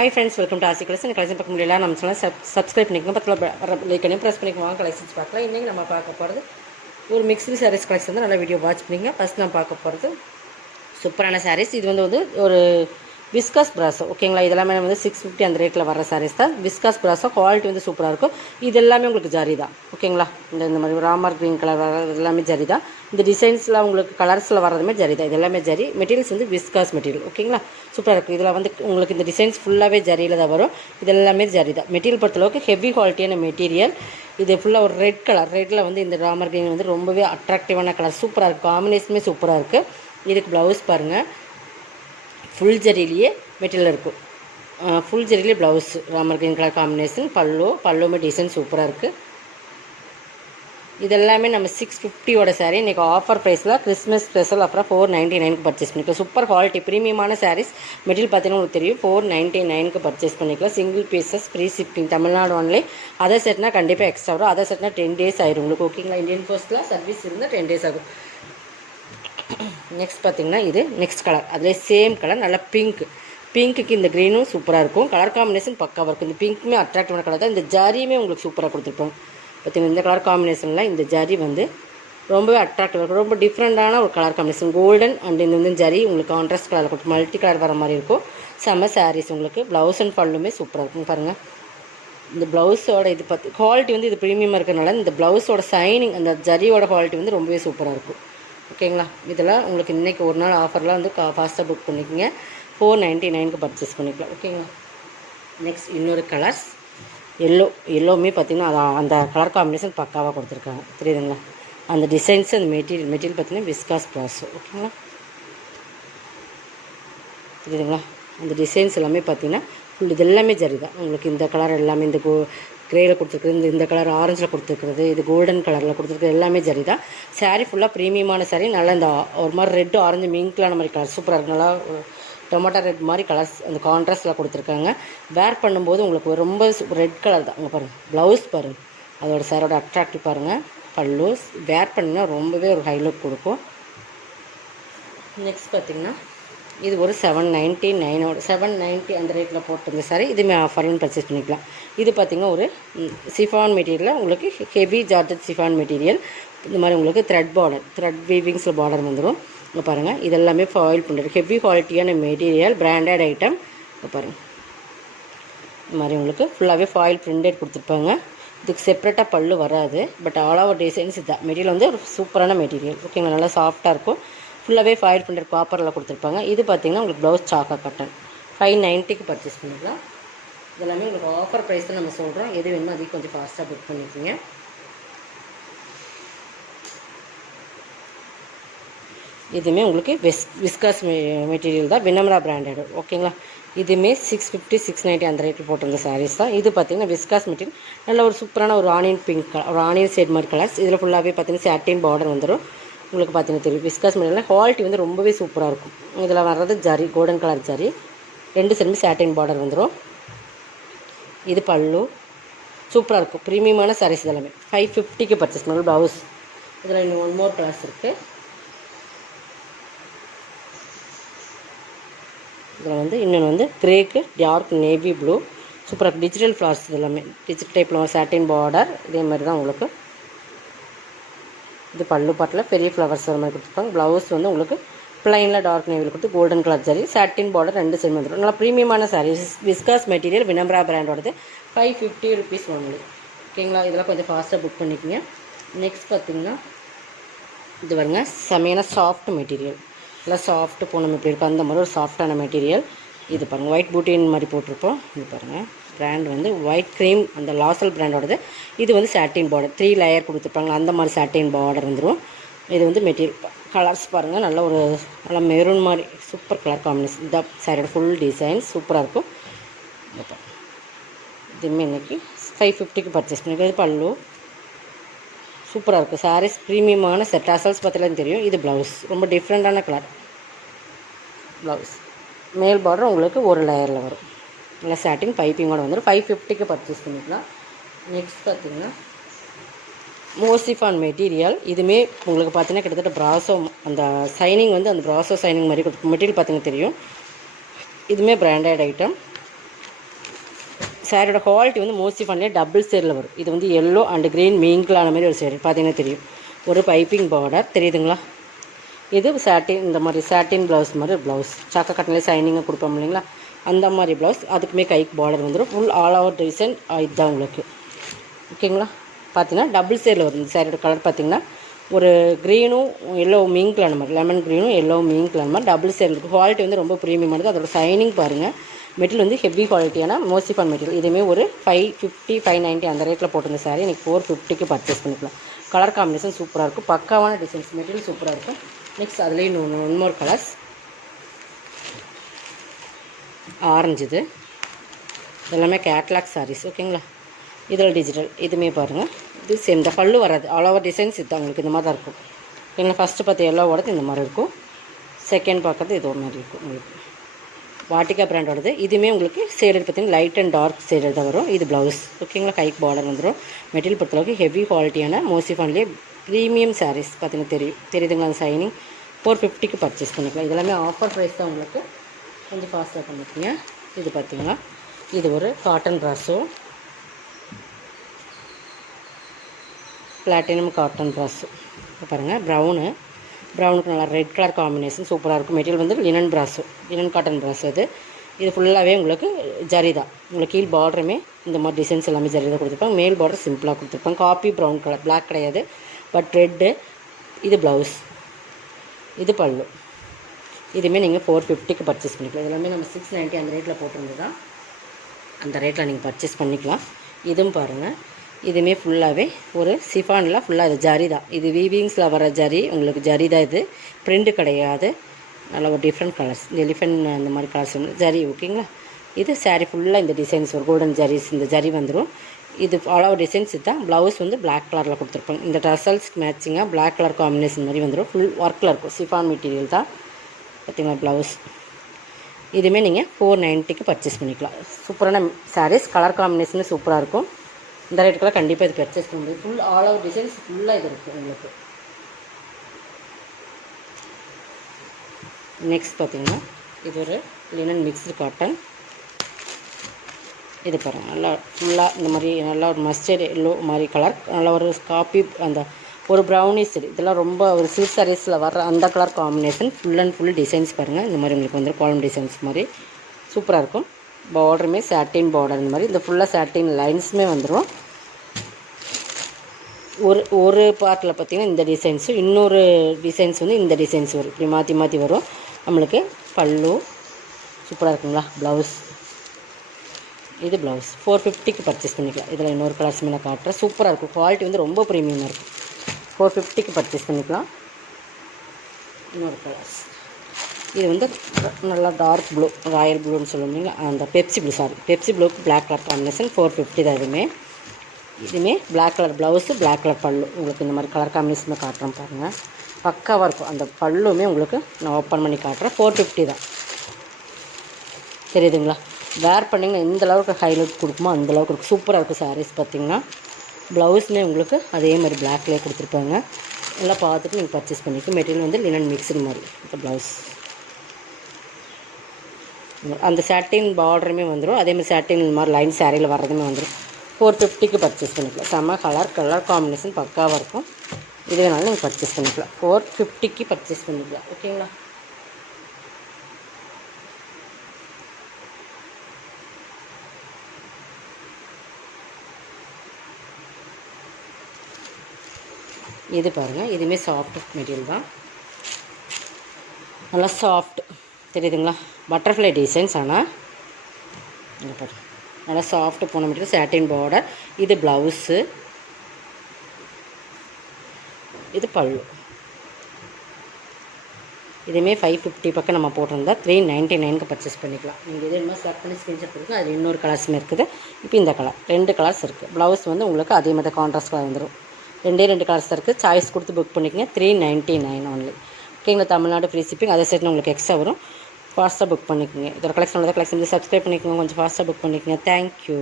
Hi friends, welcome to ஆசி collection. Collection பார்க்க முடியல நம்ம சேனல் சப்ஸ்கிரைப் பண்ணிக்கணும். பக்கத்தில் லைக் பண்ணி ப்ரெஸ் பண்ணிக்குவாங்க. கலெக்ஷன்ஸ் பார்க்கலாம். இன்றைக்கி நம்ம பார்க்க போகிறது ஒரு மிக்ஸ்டு சாரீஸ் கலெக்ஷன் தான். நல்லா வீடியோ வாட்ச் பண்ணிங்க. ஃபஸ்ட் நம்ம பார்க்க போகிறது சூப்பரான சாரீஸ். இது வந்து ஒரு விஸ்காஸ் பிராஸோ, ஓகேங்களா. இதெல்லாமே வந்து 650 அந்த ரேட்டில் வர சாரீஸ் தான். விஸ்காஸ் பிராஸோ குவாலிட்டி வந்து சூப்பராக இருக்கும். இது எல்லாமே உங்களுக்கு ஜரி தான், ஓகேங்களா. இந்த மாதிரி ராமர் க்ரீன் கலர் வர்றது எல்லாமே ஜரி தான். இந்த டிசைன்ஸில் உங்களுக்கு கலர்ஸில் வர்றதுமே ஜரி தான். இது எல்லாமே ஜரி. மெட்டீரியல்ஸ் வந்து விஸ்காஸ் மெட்டீரியல், ஓகேங்களா. சூப்பராக இருக்கும். இதில் வந்து உங்களுக்கு இந்த டிசைன்ஸ் ஃபுல்லாகவே ஜரியில் தான் வரும். இது எல்லாமே ஜரி தான். மெட்டீரியல் பொறுத்தளவுக்கு ஹெவி குவாலிட்டியான மெட்டீரியல். இது ஃபுல்லாக ஒரு ரெட் கலர். ரெட்டில் வந்து இந்த ராமர் க்ரீன் வந்து ரொம்பவே அட்ராக்டிவான கலர். சூப்பராக இருக்குது. காம்பினேஷனுமே சூப்பராக இருக்குது. இதுக்கு ப்ளவுஸ் பாருங்கள், ஃபுல் ஜரிலேயே மெட்டீரியல் இருக்கும். ஃபுல் ஜரிலே blouse Ramar green colour combination. பல்லுமே டிசைன் சூப்பராக இருக்குது. இதெல்லாமே நம்ம 650 சாரீ. இன்றைக்கி ஆஃபர் ப்ரைஸில் கிறிஸ்மஸ் ஸ்பெஷல் அப்புறம் 499 பர்ச்சேஸ் பண்ணிக்கலாம். சூப்பர் குவாலிட்டி ப்ரீமியமான சாரீஸ். மெட்டீரியல் பார்த்தீங்கன்னா உங்களுக்கு தெரியும். 499 பர்ச்சேஸ் பண்ணிக்கலாம். Single pieces, free shipping. Tamil Nadu only. Other செட்னா கண்டிப்பாக எக்ஸ்ட்ரா வரும். அதர் செட்னா 10 days ஆயிரும் உங்களுக்கு, ஓகேங்களா. இந்தியன் போஸ்ட்டில் சர்வீஸ் இருந்தால் 10 days ஆகும். நெக்ஸ்ட் பார்த்திங்கன்னா இது நெக்ஸ்ட் கலர். அதிலே சேம் கலர், நல்லா பிங்க்குக்கு இந்த க்ரீனும் சூப்பராக இருக்கும். கலர் காம்பினேஷன் பக்காவாக இருக்கும். இந்த பிங்க்குமே அட்ராக்டிவான கலர் தான். இந்த ஜாரியுமே உங்களுக்கு சூப்பராக கொடுத்துருப்போம். பார்த்திங்கன்னா இந்த கலர் காம்பினேஷனில் இந்த ஜரி வந்து ரொம்பவே அட்ராக்டிவாக இருக்கும். ரொம்ப டிஃப்ரெண்ட்டான ஒரு கலர் காம்பினேஷன். கோல்டன் அண்ட் இந்த வந்து ஜரி உங்களுக்கு கான்ட்ராஸ்ட் கலர் கொடுத்து மல்டி கலர் வர மாதிரி இருக்கும். செம்ம சாரீஸ். உங்களுக்கு ப்ளவுஸ் அண்ட் பல்லுமே சூப்பராக இருக்கும். பாருங்கள், இந்த ப்ளவுஸோட இது குவாலிட்டி வந்து இது ப்ரீமியமாக இருக்கிறனால இந்த ப்ளவுஸோட சைனிங், அந்த ஜரியோட குவாலிட்டி வந்து ரொம்பவே சூப்பராக இருக்கும், ஓகேங்களா. இதெல்லாம் உங்களுக்கு இன்றைக்கி ஒரு நாள் ஆஃபர்லாம் வந்து ஃபாஸ்ட்டாக புக் பண்ணிக்கோங்க. 499 பர்ச்சேஸ் பண்ணிக்கலாம், ஓகேங்களா. நெக்ஸ்ட் இன்னொரு கலர்ஸ் எல்லோவுமே பார்த்திங்கன்னா அந்த கலர் காம்பினேஷன் பக்காவாக கொடுத்துருக்காங்க, தெரியுதுங்களா. அந்த டிசைன்ஸ், அந்த மெட்டீரியல் பார்த்திங்கன்னா விஸ்காஸ் ப்ராஸோ, ஓகேங்களா. தெரியுதுங்களா. அந்த டிசைன்ஸ் எல்லாமே பார்த்திங்கன்னா ஃபுல் இது எல்லாமே ஜரி தான். உங்களுக்கு இந்த கலர் எல்லாமே இந்த கிரேயில் கொடுத்துருக்குறது, இந்த கலர் ஆரஞ்சில் கொடுத்துருக்குறது, இது கோல்டன் கலரில் கொடுத்துருக்குறது எல்லாமே ஜரி தான். சாரீ ஃபுல்லாக ப்ரீமியமான சாரீ. நல்லா இந்த ஒரு மாதிரி ரெட்டு ஆரஞ்சு மிங்க்லான மாதிரி கலர் சூப்பராக இருக்குது. நல்லா டொமேட்டோ ரெட் மாதிரி கலர்ஸ் அந்த கான்ட்ராஸ்ட்டில் கொடுத்துருக்காங்க. வேர் பண்ணும்போது உங்களுக்கு ரொம்ப ரெட் கலர் தான். அங்கே பாருங்கள், ப்ளவுஸ் பாருங்கள், அதோட சாரோட அட்ராக்டிவ் பாருங்கள். பல்லு வேர் பண்ணிங்கன்னா ரொம்பவே ஒரு ஹைலைட் கொடுக்கும். நெக்ஸ்ட் பார்த்திங்கன்னா இது ஒரு 790 அந்த ரேட்டில் போட்டிருந்த சாரி. இதுவுமே ஆஃபர்னு பர்ச்சேஸ் பண்ணிக்கலாம். இது பார்த்திங்கன்னா ஒரு சிஃபான் மெட்டீரியலில் உங்களுக்கு ஹெவி ஜார்ஜட் சிஃபான் மெட்டீரியல். இந்த மாதிரி உங்களுக்கு த்ரெட் வீவிங்ஸில் பார்டர் வந்துடும். இங்கே பாருங்கள், இதெல்லாமே ஃபாயில் பண்ணுறது ஹெவி குவாலிட்டியான மெட்டீரியல், பிராண்டட் ஐட்டம். இங்கே பாருங்கள், இந்த மாதிரி உங்களுக்கு ஃபுல்லாகவே ஃபாயில் பிரிண்டட் கொடுத்துருப்பாங்க. இதுக்கு செப்ரேட்டாக பல்லு வராது. பட் ஆல் ஓவர் டிசைன்ஸ் இதுதான். மெட்டீரியல் வந்து ஒரு சூப்பரான மெட்டீரியல், ஓகேங்களா. நல்லா சாஃப்டாக இருக்கும். ஃபுல்லாகவே ஃபாயில் பிரிண்டட் காப்பரில் கொடுத்துருப்பாங்க. இது பார்த்திங்கன்னா உங்களுக்கு ப்ளவுஸ் சாக்கா கட்டன் 590 பர்ச்சேஸ் பண்ணிக்கலாம். இதெல்லாமே உங்களுக்கு ஆஃபர் ப்ரைஸ் தான் நம்ம சொல்கிறோம். எது வேணுமோ அதுக்கு கொஞ்சம் ஃபாஸ்ட்டாக புக் பண்ணிக்கோங்க. இதுவுமே உங்களுக்கு விஸ்காஸ் மெட்டீரியல் தான், வினம்ரா பிராண்டட், ஓகேங்களா. இதுவுமே 650 690 அந்த ரேட்டில் போட்டிருந்த சாரீஸ் தான். இது பார்த்திங்கன்னா விஸ்காஸ் மெட்டீரியல். நல்ல ஒரு சூப்பரான ஒரு ஆனியன் பிங்க் கலர், ஒரு ஆனியன் ஷேட் மாதிரி கலர்ஸ். இதில் ஃபுல்லாகவே பார்த்திங்கன்னா சாட்டின் பார்டர் வந்துடும். உங்களுக்கு பார்த்திங்கன்னா தெரியும். விஸ்காஸ் மெட்டீரியல் குவாலிட்டி வந்து ரொம்பவே சூப்பராக இருக்கும். இதில் வர்றது ஜரி, கோல்டன் கலர் ஜரி. 2 சைடுமே சாட்டின் பார்டர் வந்துடும். இது பல்லு சூப்பராக இருக்கும். ப்ரீமியமான சாரீஸ் இதெல்லாமே 550 பர்ச்சேஸ் பண்ணணும். ப்ளவுஸ் இதில் இன்னும் 1 more கலர்ஸ் இருக்குது. இதில் வந்து இன்னொன்று வந்து கிரேக்கு டார்க் நேவி ப்ளூ சூப்பராக டிஜிட்டல் ஃப்ளார்ஸ். இதெல்லாமே டிஜிட்டல் டைப்பில் சாட்டின் பார்டர். இதே மாதிரி தான் உங்களுக்கு இது பல்லு பாட்டில் பெரிய ஃப்ளவர்ஸ் வர மாதிரி கொடுத்துருப்பாங்க. ப்ளவுஸ் வந்து உங்களுக்கு ப்ளைனில் டார்க் நேவியில் கொடுத்து golden colour saree, satin border 2 side வந்துடும். நல்லா ப்ரீமியமான சாரீஸ். விஸ்காஸ் மெட்டீரியல், வினம்ரா பிராண்டோடது. 550 rupees ஒன்லி, ஓகேங்களா. இதெல்லாம் கொஞ்சம் ஃபாஸ்ட்டாக புக் பண்ணிக்கோங்க. நெக்ஸ்ட் பார்த்திங்கன்னா இது பாருங்க, செமையான சாஃப்ட் மெட்டீரியல். நல்லா சாஃப்ட்டு பூனம் எப்படி இருக்கும் அந்த மாதிரி ஒரு சாஃப்டான மெட்டீரியல். இது பாருங்கள், ஒயிட் பூட்டின் மாதிரி போட்டிருப்போம். இது பாருங்கள், பிராண்ட் வந்து ஒயிட் க்ரீம், அந்த லாசல் பிராண்டோடது. இது வந்து சாட்டின் பார்டர் 3 லேயர் கொடுத்துருப்பாங்க. அந்த மாதிரி சாட்டின் பார்டர் வந்துடும். இது வந்து மெட்டீரியல் கலர்ஸ் பாருங்கள், நல்ல ஒரு நல்லா மெரூன் மாதிரி சூப்பர் கலர் காம்பினேஷன். இந்த சாரியோட ஃபுல் டிசைன் சூப்பராக இருக்கும். இதுவுமே இன்றைக்கி 550 பர்ச்சேஸ் பண்ணிக்கலாம். இது பல்லு சூப்பராக இருக்கும். சாரீஸ் ப்ரீமியமான செட். அசல்ஸ் பார்த்தாலும் தெரியும். இது ப்ளவுஸ் ரொம்ப டிஃப்ரெண்ட்டான கலர் ப்ளவுஸ். மேல் பார்டர் உங்களுக்கு ஒரு லேயரில் வரும். இல்லை சாட்டின் பைப்பிங்கோடு வந்துடும். 550 பர்ச்சேஸ் பண்ணிக்கலாம். நெக்ஸ்ட் பார்த்திங்கன்னா மோசிஃபான் மெட்டீரியல். இதுவுமே உங்களுக்கு பார்த்தீங்கன்னா கிட்டத்தட்ட ப்ராசோ, அந்த சைனிங் வந்து அந்த ப்ராசோ சைனிங் மாதிரி கொடுக்கும். மெட்டீரியல் பார்த்திங்கன்னா தெரியும். இதுவுமே பிராண்டட் ஐட்டம். சாரியோட குவாலிட்டி வந்து மோஸ்ட்லி பண்ணலே டபுள் ஷேடில் வரும். இது வந்து எல்லோ அண்ட் க்ரீன் மிங்கிளான மாதிரி ஒரு ஷேடு பார்த்தீங்கன்னா தெரியும். ஒரு பைப்பிங் பார்டர் தெரியுதுங்களா. இது சாட்டின், இந்த மாதிரி சாட்டின் ப்ளவுஸ் மாதிரி ப்ளவுஸ், சாக்கா கட்டனில் சைனிங்காக கொடுப்போம் இல்லைங்களா, அந்த மாதிரி ப்ளவுஸ். அதுக்குமே கைக்கு பார்டர் வந்துடும். ஃபுல் ஆல் ஓவர் டிசைன் இதுதான் உங்களுக்கு. ஓகேங்களா. பார்த்தீங்கன்னா டபுள் ஷேடில் வரும். இந்த சாரியோட கலர் பார்த்திங்கன்னா ஒரு க்ரீனும் எல்லோ மிங்கிளான மாதிரி, லெமன் க்ரீனும் எல்லோ மிங்கிளான மாதிரி டபுள் ஷேட் இருக்குது. குவாலிட்டி வந்து ரொம்ப ப்ரீமியமானது. அதோட சைனிங் பாருங்கள். மெட்டீரியல் வந்து ஹெவி குவாலிட்டியான மோசிஃபான் மெட்டீரியல். இதுவுமே ஒரு 550 590 அந்த ரேட்டில் போட்டிருந்த சாரி எனக்கு 450க்கு பர்ச்சேஸ் பண்ணிக்கலாம். கலர் காம்பினேஷன் சூப்பராக இருக்கும். பக்காவான டிசைன்ஸ், மெட்டீரியல் சூப்பராக இருக்கும். நெக்ஸ்ட் அதுலேயும் ஒன் மோர் கலர்ஸ். ஆரஞ்சு, இது எல்லாமே கேட்லாக் சாரீஸ். ஓகேங்களா. இதில் டிஜிட்டல் இதுவுமே பாருங்கள். இது சேம் இந்த பல்லு வராது. ஆல் ஓவர் டிசைன்ஸ் இது உங்களுக்கு இந்த மாதிரி தான் இருக்கும். ஓகேங்களா. ஃபஸ்ட்டு பார்த்து எல்லோவோடது இந்த மாதிரி இருக்கும். செகண்ட் பார்க்குறது இது ஒரு மாதிரி இருக்கும் உங்களுக்கு. வாட்டிகா பிராண்டோடது. இதுவுமே உங்களுக்கு ஷேடு பார்த்திங்கன்னா லைட் அண்ட் டார்க் ஷேடு தான் வரும். இது ப்ளவுஸ். ஓகேங்களா. கைக்கு பார்டர் வந்துடும். மெட்டீரியல் பொறுத்தளவுக்கு ஹெவி குவாலிட்டியான மோசிஃபான்லேயே ப்ரீமியம் சாரீஸ் பார்த்தீங்கன்னா தெரியுதுங்களா. அந்த சைனிங் 450க்கு பர்ச்சேஸ் பண்ணிக்கலாம். இதெல்லாமே ஆஃபர் ப்ரைஸ் தான் உங்களுக்கு. கொஞ்சம் ஃபாஸ்ட்டாக பண்ணிக்கோங்க. இது பார்த்திங்கன்னா இது ஒரு காட்டன் ப்ராஸோ, பிளாட்டினம் காட்டன் ப்ராஸோ பாருங்கள். ப்ரௌனுக்கு நல்லா ரெட் கலர் காம்பினேஷன் சூப்பராக இருக்கும். மெட்டீரியல் வந்து லினன் ப்ராஸோ, லினன் காட்டன் ப்ராஸோ. இது ஃபுல்லாகவே உங்களுக்கு ஜரி தான். உங்களுக்கு கீழ் பார்டருமே இந்த மாதிரி டிசைன்ஸ் எல்லாமே ஜரி தான் கொடுத்துருப்பாங்க. மேல் பார்டர் சிம்பிளாக கொடுத்துருப்பாங்க. காப்பி ப்ரௌன் கலர், பிளாக் கிடையாது, பட் ரெட்டு. இது ப்ளவுஸ், இது பல்லு. இதுவுமே நீங்கள் 450க்கு பர்ச்சேஸ் பண்ணிக்கலாம். இதெல்லாமே நம்ம 690 அந்த ரேட்டில் போட்டிருந்து தான், அந்த ரேட்டில் நீங்கள் பர்ச்சேஸ் பண்ணிக்கலாம். இதுவும் பாருங்கள். இதுவுமே ஃபுல்லாகவே ஒரு சிஃபானில் ஃபுல்லாக இது ஜரி தான். இது வீவிங்ஸில் வர ஜரி, உங்களுக்கு ஜரி தான். இது பிரிண்ட்டு கிடையாது. நல்ல ஒரு டிஃப்ரெண்ட் கலர்ஸ், இந்த எலிஃபென்ட் அந்த மாதிரி கலர்ஸ் வந்து ஜரி. ஓகேங்களா. இது சாரீ ஃபுல்லாக இந்த டிசைன்ஸ் ஒரு கோல்டன் ஜரிஸ், இந்த ஜரி வந்துடும். இது ஆல் ஓவர் டிசைன்ஸ் இதுதான். ப்ளவுஸ் வந்து பிளாக் கலரில் கொடுத்துருப்பாங்க. இந்த டசல்ஸ்க்கு மேட்சிங்காக பிளாக் கலர் காம்பினேஷன் மாதிரி வந்துடும். ஃபுல் ஒர்க்கில் இருக்கும். சிஃபான் மெட்டீரியல் தான் பார்த்திங்களா. ப்ளவுஸ் இதுவுமே நீங்கள் 490க்கு பர்ச்சேஸ் பண்ணிக்கலாம். சூப்பரான சாரீஸ், கலர் காம்பினேஷன் சூப்பராக இருக்கும். இந்த ரேட்டுக்கெல்லாம் கண்டிப்பாக இது பர்ச்சேஸ் பண்ண முடியும். ஃபுல் ஆல் ஓவர் டிசைன்ஸ் ஃபுல்லாக இது இருக்குது உங்களுக்கு. நெக்ஸ்ட் பார்த்திங்கன்னா இது ஒரு லினன் மிக்ஸ்டு காட்டன். இது பாருங்கள். நல்லா ஃபுல்லாக இந்த மாதிரி நல்லா ஒரு மஸ்டர்ட் எல்லோ மாதிரி கலர், நல்லா ஒரு காப்பி அந்த ஒரு ப்ரௌனிஷ். இதெல்லாம் ரொம்ப ஒரு சில்க் சாரீஸில் வர அந்த colour combination. Full and full designs பாருங்கள். இந்த மாதிரி உங்களுக்கு வந்து காலம் டிசைன்ஸ் மாதிரி சூப்பராக இருக்கும். பார்டருமே சாட்டின் பார்டர். இந்த மாதிரி இந்த ஃபுல்லாக சாட்டின் லைன்ஸுமே வந்துடும். ஒரு பார்ட்டில் பார்த்திங்கன்னா இந்த டிசைன்ஸும், இன்னொரு டிசைன்ஸ் வந்து இந்த டிசைன்ஸ் வரும். இப்படி மாற்றி மாற்றி வரும். நம்மளுக்கு பல்லு சூப்பராக இருக்குங்களா. ப்ளவுஸ், இது ப்ளவுஸ் 450க்கு பர்ச்சேஸ் பண்ணிக்கலாம். இதில் இன்னொரு கலர்ஸுமே நான் காட்டுறேன். சூப்பராக இருக்கும். குவாலிட்டி வந்து ரொம்ப ப்ரீமியமாக இருக்கும். 450க்கு பர்ச்சேஸ் பண்ணிக்கலாம். இன்னொரு கலர்ஸ் இது வந்து நல்லா டார்க் ப்ளூ, ராயல் ப்ளூன்னு சொல்லுவீங்க, அந்த பெப்சி ப்ளூக்கு பிளாக் கலர் காம்பினேஷன் 450 தான். இதுவுமே black colour blouse, black colour pallu. உங்களுக்கு இந்த மாதிரி கலர் காம்பினேஷன் காட்டுறேன் பாருங்கள். பக்காவாக இருக்கும். அந்த பல்லுமே உங்களுக்கு நான் ஓப்பன் பண்ணி காட்டுறேன். 450 தான். தெரியுதுங்களா. வேர் பண்ணிங்கன்னா எந்த அளவுக்கு ஹைலைட் கொடுக்குமோ அந்தளவுக்கு இருக்கும். சூப்பராக இருக்கும் சாரீஸ். பார்த்திங்கன்னா ப்ளவுஸுமே உங்களுக்கு அதே மாதிரி பிளாக்லேயே கொடுத்துருப்பாங்க. எல்லாம் பார்த்துட்டு நீங்கள் பர்ச்சேஸ் பண்ணிக்க. மெட்டீரியல் வந்து லினன் மிக்ஸ்டு மாதிரி இப்போ ப்ளவுஸ். அந்த சாட்டின் பார்டருமே வந்துடும். அதே மாதிரி சாட்டின் இந்த மாதிரி லைன் சாரியில் வர்றதுமே வந்துடும். 450க்கு பர்ச்சேஸ் பண்ணிக்கலாம். செம்ம கலர் காம்பினேஷன் பக்காவாக இருக்கும். இது வேணாலும் நீங்கள் பர்ச்சேஸ் பண்ணிக்கலாம். 450க்கு பர்ச்சேஸ் பண்ணிக்கலாம். ஓகேங்களா. இது பாருங்கள். இதுவுமே சாஃப்ட் மெட்டீரியல் தான். நல்லா சாஃப்ட் தெரியுதுங்களா. Butterfly designs. ஆனால் பாருங்கள் நல்லா சாஃப்ட் போன மெட்டீரியல், சாட்டின் பார்டர். இது ப்ளவுஸு, இது பல்லு. இதுவுமே 550 பக்கம் நம்ம போட்டிருந்தா 399க்கு பர்ச்சேஸ் பண்ணிக்கலாம். நீங்கள் இது என்ன செலக்ட் பண்ணி ஸ்க்ரீன்ஷாட் கொடுங்க. அது இன்னொரு கலர்ஸுமே இருக்குது. இப்போ இந்த கலர் 2 கலர்ஸ் இருக்குது. ப்ளவுஸ் வந்து உங்களுக்கு அதே மாதிரி கான்ட்ராஸ்ட் கலர் வந்துடும். 2 கலர்ஸ் இருக்குது. சாய்ஸ் கொடுத்து புக் பண்ணிக்கங்க. 399 ஒன்லி. ஓகேங்களா. Tamil Nadu free shipping. அதே சைட்னு உங்களுக்கு எக்ஸ்ட்ரா வரும். ஃபாஸ்ட்டாக புக் பண்ணிக்கோங்க. இதோட கலெக்ஷன் சப்ஸ்கிரைப் பண்ணிக்கோங்க. கொஞ்சம் ஃபாஸ்ட்டாக புக் பண்ணிக்கோங்க. தேங்க்யூ.